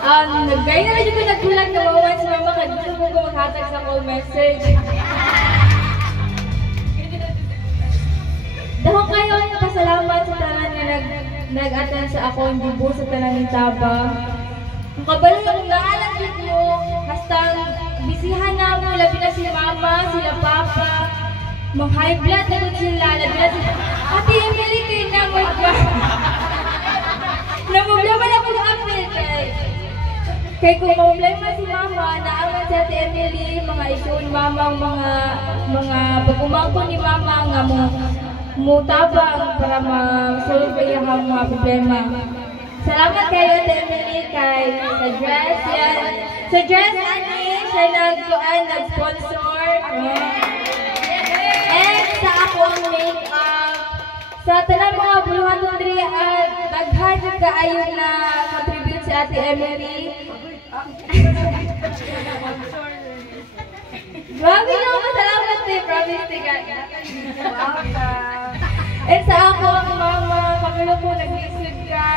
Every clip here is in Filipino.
Gaya na medyo ko nagkulang na mawan si mama kaya gusto ko maghatag sa call message. Dahon kayo, pasalamat sa tanan nga nag-attend sa akong dibo sa tanan ng tabang. Kung kabalo yung naalagit mo, hastang bisihan na mo, labi na si mama, sila papa, mag-high blood na doon sila, labi na sila, Ate Emily kayo na mag-blood. Namumlaman ako ng apel kay kung mamumlaman si mama, naaman si Ate Emily, mga isuon mama, mga pag-umangko ni mama nga mutabang para ma-solve ang mga problema. Salamat kayo, Ate Emily, kay sa dress yan. Sa dress, ani, siya nag-sponsor. And sa akong make-up. Sa talang mga buluhan doon rin, daghan kaayon na contribute si Ate Emily. Grabe na ako, salamat eh. Promise ni God. And sa akong mama, pagkalo ko, nag-lisod ka.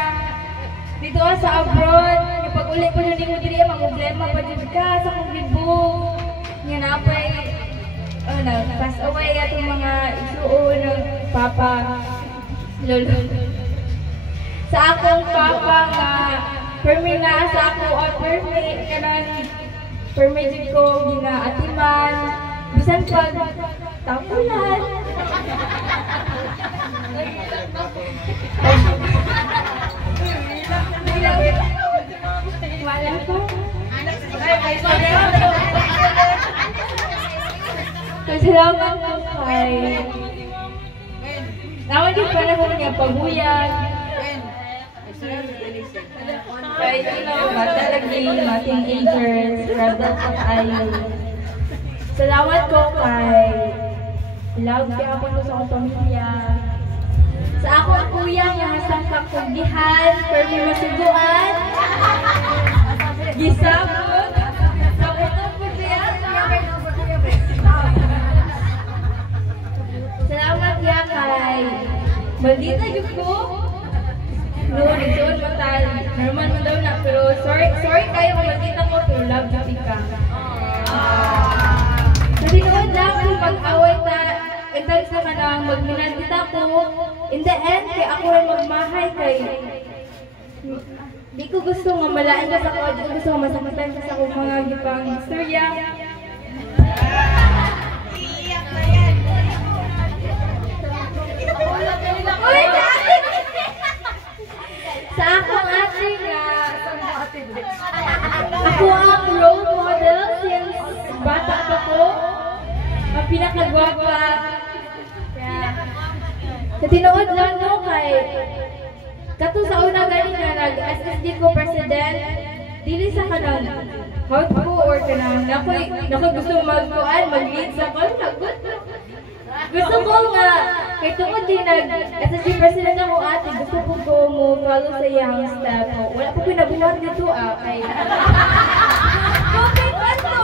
Dito ka sa abroad, pag uli ko na mo diri, problema pa dyan ka sa kong libo. Nga napay, pass away atong mga isuon ng papa, lolo. Sa akong papa nga, permi na sa ako, permi, kanang permi dyan ko, ginaatiman, bisan pag tapulan. Wala ko. Salamat po kay naman yung panahon niya paguyag kay matalaging mga teenagers rebel pa tayo. Salamat ko kay love kaya po sa akong pamilya. Sa akong kuya nga hasang kakugihan, permi masuguan, gisabot, sa utong po siya. Salamat ya kay maldita yun ko. No, nagsuot mo tayo. Normal mo daw na, pero sorry kayo kung maldita ko, pero love you ka. Kasi noon lang kung mag-away ta, ental sa kanang magminandita ko, in the end, kaya ako rin magmahay kay di ko gusto nga malaan ka sa ko, di ko gusto nga masakitan ka sa kong mga gipang istorya. Iiyak na yan. Sa akong ate nga, ako ang role model since bata pa ko, ang pinakagwapa. Sa tinuod lang no kay kato sa una gani nga nag-SSD ko president dili sa kanang how ko or kanang nakoy gusto mag-lead sa kontagot. Gusto ko nga kay tungod din nag-SSD president ako ate gusto ko mo follow sa iyang step. Wala pa ko nabuhat dito kay okay pa to.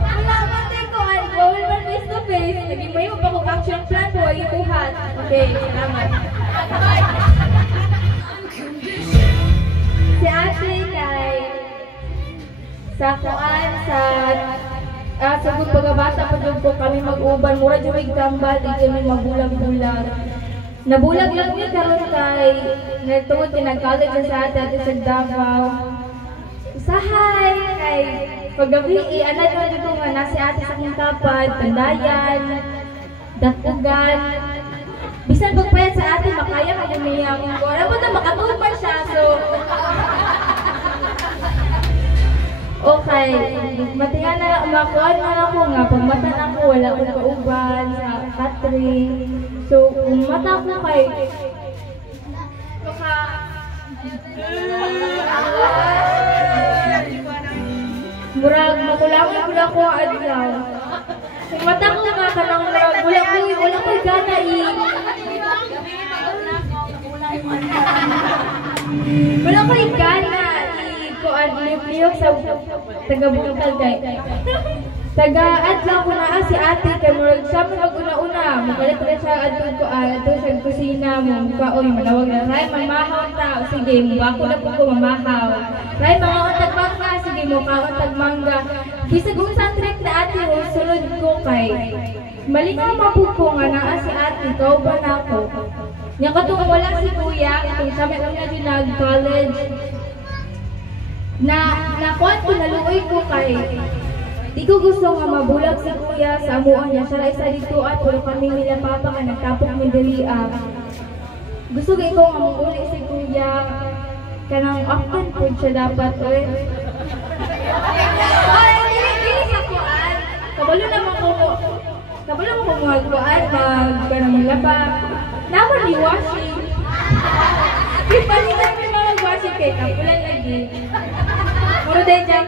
Wala man din ko goal man face to face. Naging may pa ko action plan ko ay ituhat. Okay, salamat. Si ate kay sa kuan sa good pagabata pa jud ko kami mag-uban mura jud may gambal di kami mabulag-bulag. Nabulag lang ni karon kay nagtungod tinag-college sa ate sa Davao. Usahay kay paggabi ana jud ko nga nasi ate sa Kintapad, Pandayan, Datugan. Bisan pagpayat sa ate makaya mag-umiyang ko. Alam mo na makatuod pa siya so okay, matingan na umakuan man ako nga pagmata na ako wala ko kauban sa catering. So kung mata ko kay murag makulangan ko lang ko adlaw. Kung mata ko nga kanang murag wala ko gana wala ko gana liyok sa taga-Bukal kay taga-adlaw ko na si ate kay murag siya mag-una-una magalit siya adto ko adto sa kusina mo ka oy manawag na ray mamahaw ta sige mo ako na po ko mamahaw ray mga utak mo kaon tag mangga. Bisag unsa trip na ate o sulod ko kay malingaw mapud ko nga naa si ate kauban ako. Nya katong wala si kuya, kung sa may una din nag-college. Nakuan ko naluoy ko kay di ko gusto nga mabulag si kuya sa amuan niya. Siya isa dito at pero kami nila papa ka nagtapok ng dali. Gusto ko nga muli si kuya kanang often po siya dapat oy. Ay, dili sa kuan. Kabalo naman ko magkuan kanang laba. Naman ni washing. Pipalitan mo mga washing kay kapulan lagi. Muro din dyan.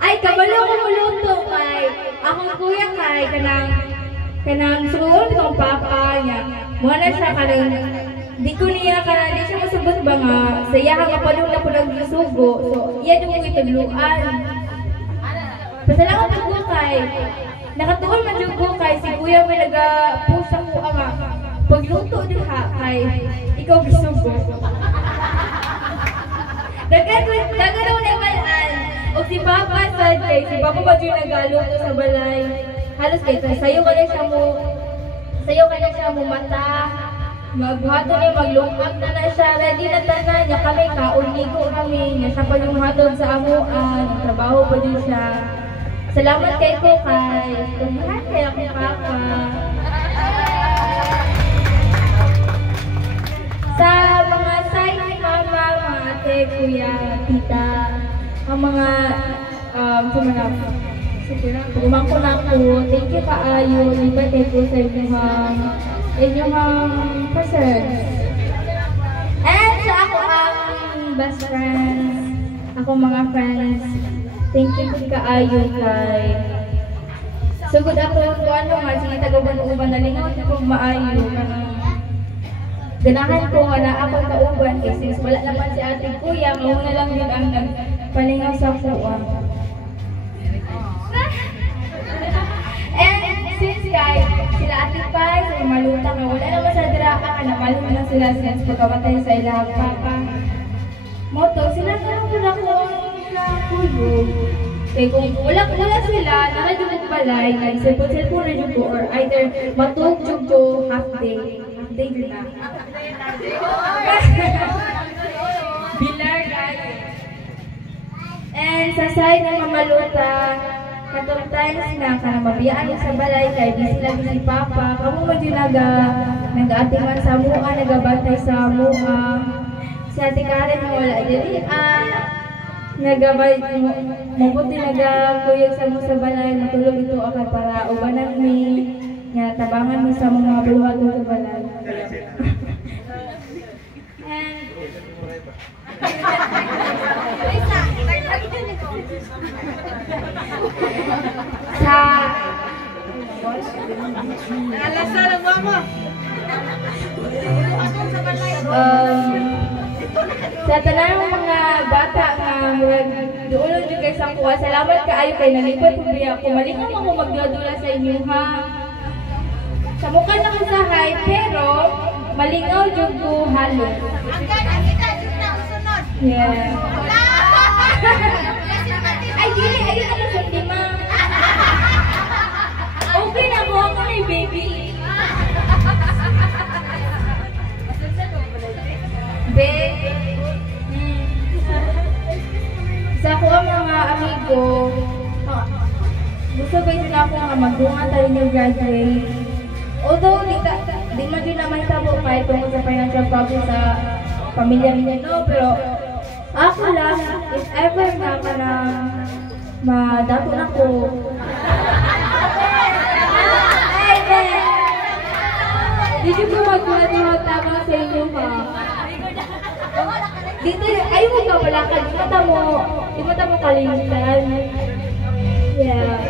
Ay, kabalo ko muluto kay akong kuya kay kanang suon kong papa niya. Muna siya kanang di ko niya kanang di siya masabot ba nga saya nga palong na po nagsugo. So, iya yung itagluan. Pasalamat ko kay nakatuon man jud ko kay si kuya may naga-push ako nga pagluto diha kay ikaw gisugo. Dagan daw na balan og si papa sad kay si papa ba jud nagaluto sa balay. Halos kay sayo ka na siya mo mata. Magbuhaton niya, maglungkot na siya. Ready na tanan niya kami kaunigo kami. Niya siya pa yung hatod sa amuan. Trabaho pa din siya. Salamat kay ko kay tumihan kay ako papa. Sa mga side ni mama, mga ate, kuya, tita, ang mga pumangko na ko, thank you kaayo, libatay ko sa inyong presents. And sa ako ang best friends, ako mga friends, thank you po kaayo kay sugod ako kung ano nga, sige taga-uban na lingaw, di ko maayo. Ganahan ko nga na ako kauban kasi wala naman si ate kuya, muna lang yun ang nagpalingaw sa kuwa. And since guys, sila ate Pai, sila malutang na wala naman sa draka ka na malutang na sila since pagkamatay sa ilang papa. Moto, sila na lang pala ko ang kuyo. Kaya kung wala sila, nakadyo balay, nag-cellphone na dyan ko or either matugtog ko half day. Half day na. Bilar guys. And sa side ng mamaluta, katong times na ka mabiyaan sa balay kay busy lang si papa. Kamu mo dyan nag-aatingan sa mua, nagabantay sa mua. Si ate Karen na wala dyan. Nagabay, mabuti nagakuyag sa mo sa balay, matulog ito akay para ubanan mi, nga tabangan mi sa mga buhat mo sa balay. Sa tanang mga bata nga doon jud kay sa kuha, salamat kaayo kay nalipot ko biya ko malingaw ako magdudula sa inyo ha. Sa mukha na ko sahay pero malingaw jud ko halos. Ang kita jud na usunod. Yeah. Ay dili ayun ako sa lima. Okay na mo ako ni baby. Sa ako ang mga amigo, gusto ba yun ako nga magdungan tayo niyo graduate. Although di man yun naman tabo kahit tungkol sa financial problem sa pamilya niya, no? Pero ako lang, if ever nga ka na madato na ko. Ay, di ko magkulat tama sa inyo ha. Dito, ayaw mo ka wala ka, di mata mo kalinitan. Yeah.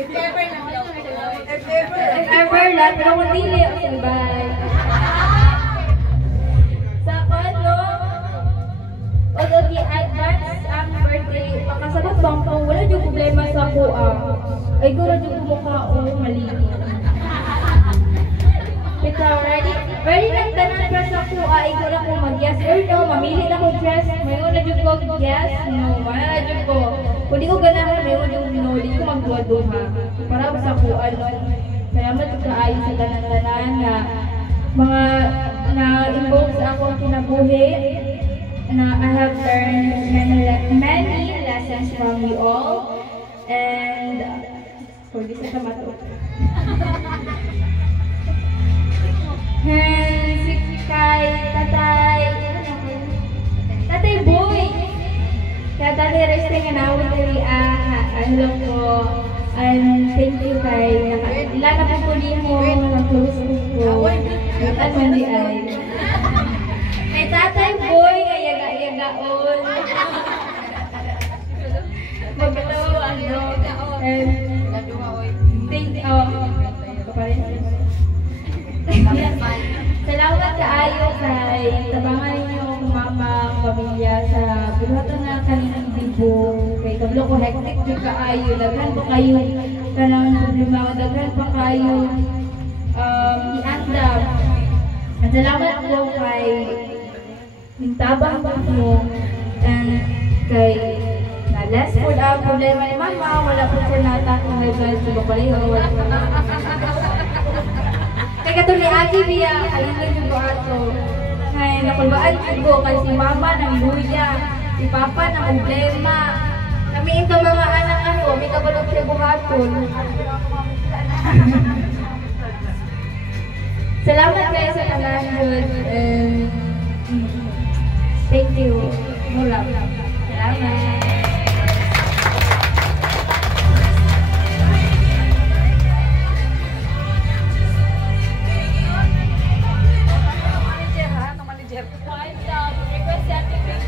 If ever lang, pero kung dili, okay, bye. Sa ano, although the advance ang birthday, makasagot bang kung wala yung problema sa kuha, ay guro yung kumukha o malinis. Pero ready lang tanan para sa kuha, ikaw lang kung mag-yes or no, mamili na kung yes, mayon na jud ko yes, no, wala na jud ko. Kung di ko ganahan, mayon yung no, di ko magduwa-duha. Para sa kuan no. Salamat kaayo sa tanan-tanan na mga na-involve sa akong kinabuhi na I have learned many lessons from you all and for this sa mato. And si kay Tatay Boy. Kaya Tatay Resting nga nawag kari ano ko. And thank you kay ilan na po mo nag-close ko. At mandi ay. Kay Tatay Boy nga yaga-yagaon. Magkatawa ano. And thank salamat kaayo kay tabangan ninyo mama pamilya sa buhatan na kaninang dibo kay kablo ko hectic di kaayo daghan pa kayo kanang problema daghan pa kayo iandam at salamat ko kay mintabang mo and kay na less food ang problema ni mama wala po siya natak ng may blood sa bakaliho kaya katong ni Agi biya, kalingin yung ato. Ngayon, nakulbaan ko kasi si mama ng luya, si papa ng problema. Kami ito mga anak ano, may kabalog siya buhaton. Salamat kayo sa kanan, and thank you. Mula. Salamat. Request